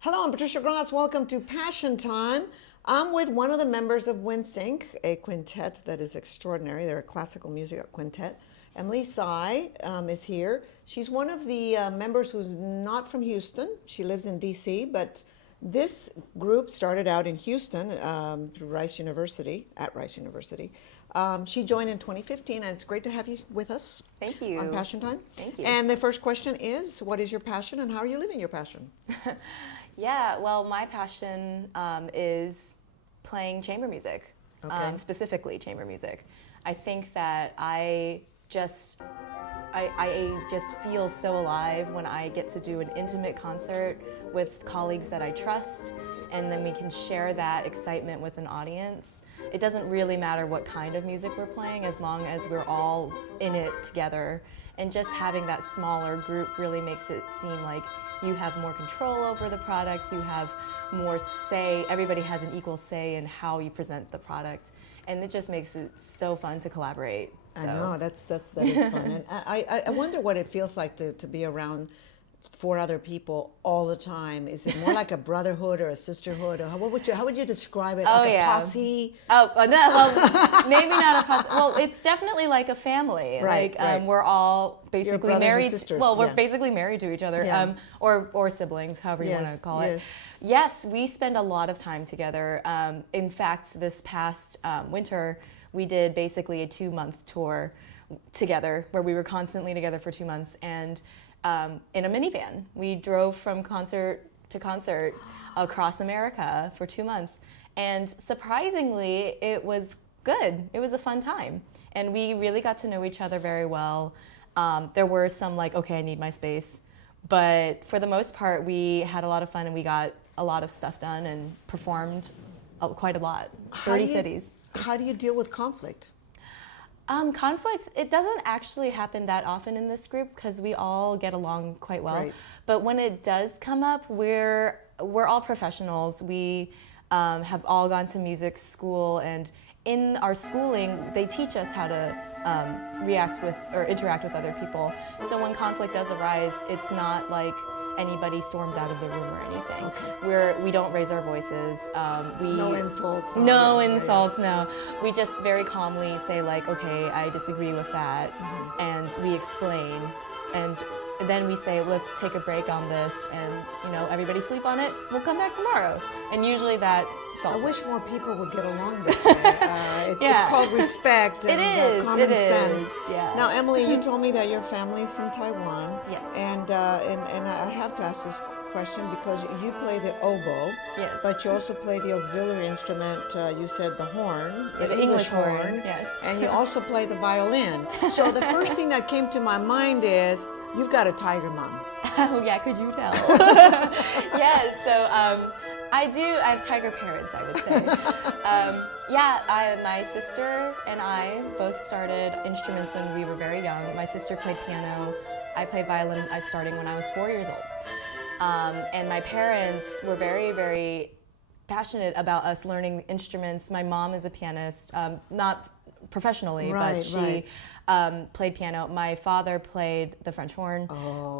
Hello, I'm Patricia Gras. Welcome to Passion Time. I'm with one of the members of Windsync, a quintet that is extraordinary. They're a classical music quintet. Emily Tsai is here. She's one of the members who's not from Houston. She lives in DC, but this group started out in Houston through Rice University, at Rice University. She joined in 2015, and it's great to have you with us. Thank you. On Passion Time. Thank you. And the first question is, what is your passion and how are you living your passion? Yeah, well, my passion is playing chamber music, specifically chamber music. I think that I just feel so alive when I get to do an intimate concert with colleagues that I trust, and then we can share that excitement with an audience. It doesn't really matter what kind of music we're playing as long as we're all in it together. And just having that smaller group really makes it seem like you have more control over the product, you have more say, everybody has an equal say in how you present the product. And it just makes it so fun to collaborate. So. I know, that is fun. And I wonder what it feels like to be around 4 other people all the time. Is it more like a brotherhood or a sisterhood, or how would you describe it? Like a posse? Oh, no, well, maybe not a posse. Well, it's definitely like a family. Right, like we're all basically married. Well, we're basically married to each other, or siblings, however you want to call it. Yes, we spend a lot of time together. In fact, this past winter, we did basically a 2-month tour together, where we were constantly together for 2 months, and in a minivan. We drove from concert to concert across America for 2 months. And surprisingly, it was good. It was a fun time. And we really got to know each other very well. There were some like, okay, I need my space. But for the most part, we had a lot of fun and we got a lot of stuff done and performed quite a lot. 30 cities. How do you deal with conflict? Conflict, it doesn't actually happen that often in this group because we all get along quite well. Right. But when it does come up, we're all professionals. We have all gone to music school, and in our schooling, they teach us how to react with or interact with other people. So when conflict does arise, it's not like anybody storms out of the room or anything. Okay. We don't raise our voices. No insults. No insults, no. We just very calmly say like, okay, I disagree with that, and we explain, and then we say, let's take a break on this, and everybody sleep on it. We'll come back tomorrow, and usually that. I wish more people would get along this way. It's called respect and common sense. Yeah. Now, Emily, you told me that your family is from Taiwan. Yes. And I have to ask this question because you play the oboe, but you also play the auxiliary instrument. You said the horn, the English horn, and you also play the violin. So the first thing that came to my mind is, you've got a tiger mom. Oh yeah, could you tell? Yes, so I do. I have tiger parents, I would say. My sister and I both started instruments when we were very young. My sister played piano. I played violin starting when I was 4 years old. And my parents were very, very passionate about us learning instruments. My mom is a pianist, not professionally, but she played piano. My father played the French horn,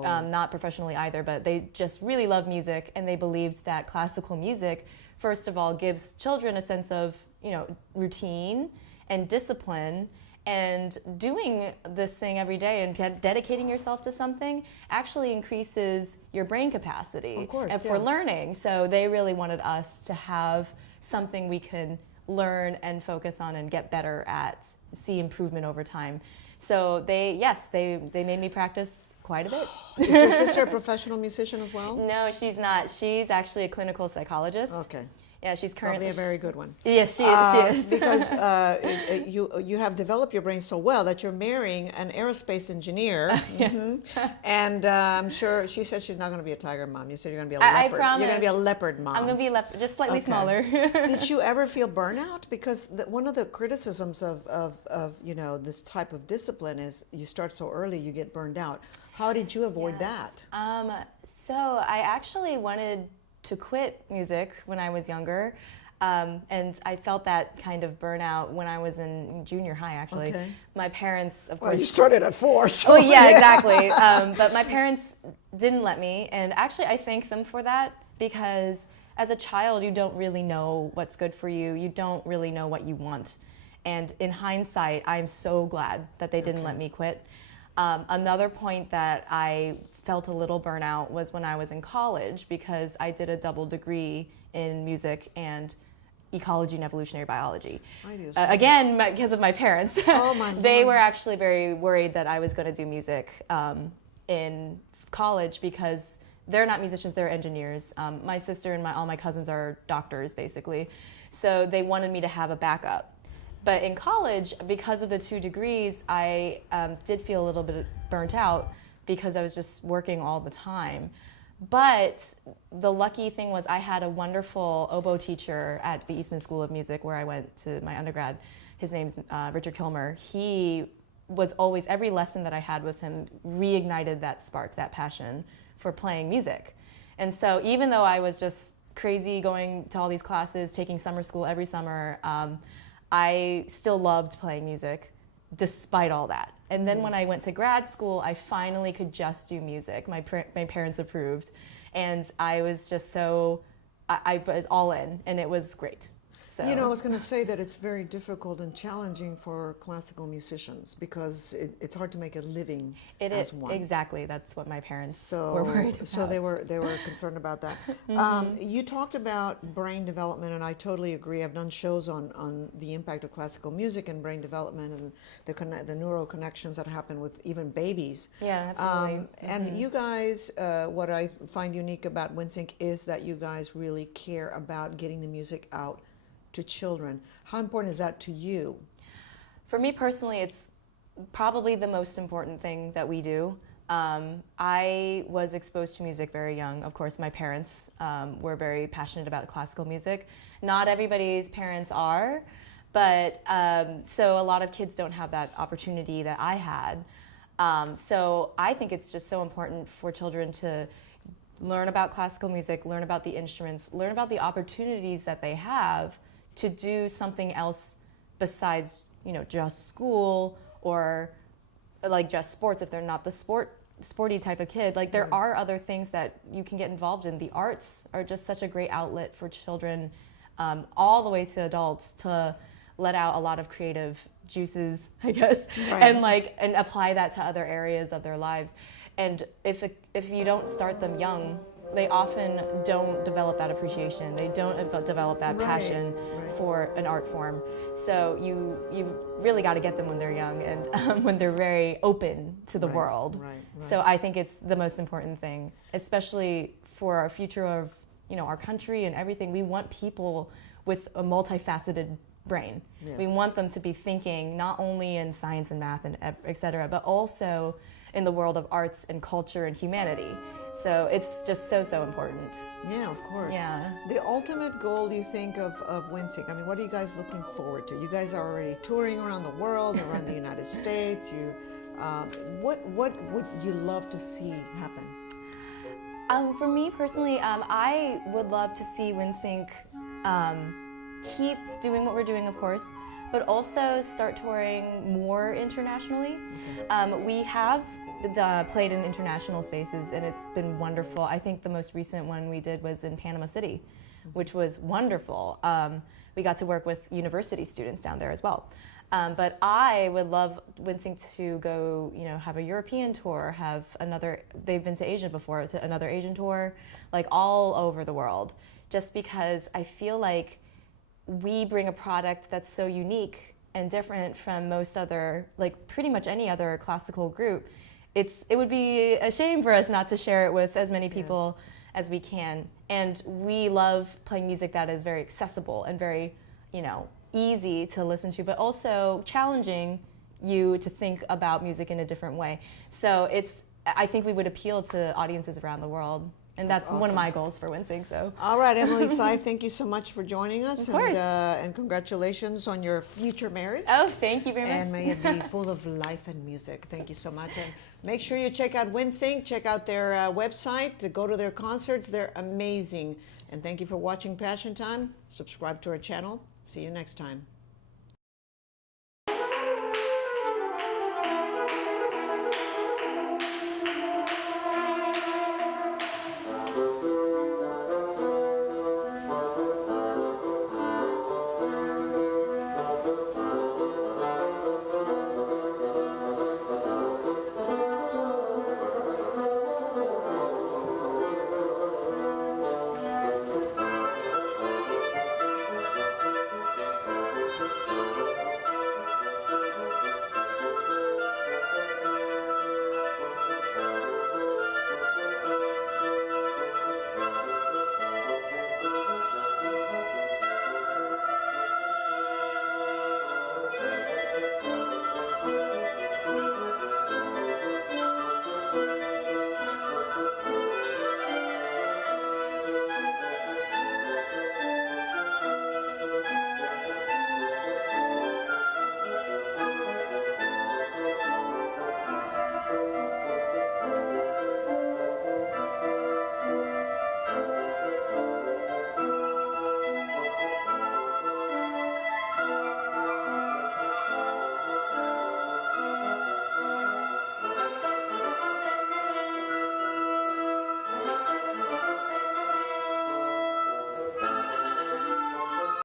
not professionally either, but they just really love music, and they believed that classical music, first of all, gives children a sense of, routine and discipline, and doing this thing every day and dedicating yourself to something actually increases your brain capacity for learning. So they really wanted us to have something we can learn and focus on and get better at, see improvement over time. So they made me practice quite a bit. Is your sister a professional musician as well? No, she's not. She's actually a clinical psychologist. Okay. Yeah, she's currently Probably a very good one. Yes, she is. Because you have developed your brain so well that you're marrying an aerospace engineer. And I'm sure she said she's not going to be a tiger mom. You said you're going to be a leopard. I promise. You're going to be a leopard mom. I'm going to be a leopard, just slightly smaller. Did you ever feel burnout? Because one of the criticisms of this type of discipline is you start so early, you get burned out. How did you avoid that? So I actually wanted to quit music when I was younger. And I felt that kind of burnout when I was in junior high, actually. Okay. My parents, of course... Well, you started at 4, so... Oh, yeah, exactly. But my parents didn't let me, and actually I thank them for that, because as a child, you don't really know what's good for you. You don't really know what you want. And in hindsight, I'm so glad that they didn't let me quit. Another point that I felt a little burnout was when I was in college, because I did a double degree in music and ecology and evolutionary biology. Again, because of my parents. Oh, my Lord. They were actually very worried that I was going to do music in college, because they're not musicians, they're engineers. My sister and all my cousins are doctors, basically. So they wanted me to have a backup. But in college, because of the 2 degrees, I did feel a little bit burnt out, because I was just working all the time. But the lucky thing was I had a wonderful oboe teacher at the Eastman School of Music, where I went to my undergrad. His name's Richard Kilmer. He was always, every lesson that I had with him reignited that spark, that passion for playing music. And so even though I was just crazy going to all these classes, taking summer school every summer, I still loved playing music despite all that. And then when I went to grad school, I finally could just do music. My parents approved, and I was just I was all in, and it was great. So. I was going to say that it's very difficult and challenging for classical musicians, because it's hard to make a living as one. Exactly. That's what my parents were worried about. So they were concerned about that. You talked about brain development, and I totally agree. I've done shows on the impact of classical music and brain development, and the neural connections that happen with even babies. Yeah, absolutely. And you guys, what I find unique about Windsync is that you guys really care about getting the music out to children. How important is that to you? For me personally, it's probably the most important thing that we do. I was exposed to music very young. Of course, my parents were very passionate about classical music. Not everybody's parents are, but so a lot of kids don't have that opportunity that I had. So I think it's just so important for children to learn about classical music, learn about the instruments, learn about the opportunities that they have to do something else besides, just school or like just sports, if they're not the sporty type of kid. Like there are other things that you can get involved in. The arts are just such a great outlet for children, all the way to adults, to let out a lot of creative juices, I guess, and apply that to other areas of their lives. And if you don't start them young, they often don't develop that appreciation. They don't develop that passion for an art form. So you really got to get them when they're young, and when they're very open to the world. So I think it's the most important thing, especially for our future of our country and everything. We want people with a multifaceted brain. Yes. We want them to be thinking not only in science and math and et cetera, but also in the world of arts and culture and humanity. So it's just so important. Yeah, of course. Yeah. The ultimate goal, you think, of Windsync, I mean, what are you guys looking forward to? You guys are already touring around the world, around the United States. What would you love to see happen? For me personally, I would love to see Windsync keep doing what we're doing, of course, but also start touring more internationally. Okay. We have played in international spaces, and it's been wonderful. I think the most recent one we did was in Panama City, which was wonderful. We got to work with university students down there as well. But I would love Windsync to go, have a European tour, they've been to Asia before, to another Asian tour, like all over the world, just because I feel like we bring a product that's so unique and different from most other, like pretty much any other classical group. It would be a shame for us not to share it with as many people as we can. And we love playing music that is very accessible and very, you know, easy to listen to, but also challenging you to think about music in a different way. So I think we would appeal to audiences around the world. And that's awesome. One of my goals for Windsync. So. All right, Emily Tsai, thank you so much for joining us. Of course. And congratulations on your future marriage. Oh, thank you very much. And may it be full of life and music. Thank you so much. And make sure you check out Windsync, check out their website, to go to their concerts. They're amazing. And thank you for watching Passion Time. Subscribe to our channel. See you next time.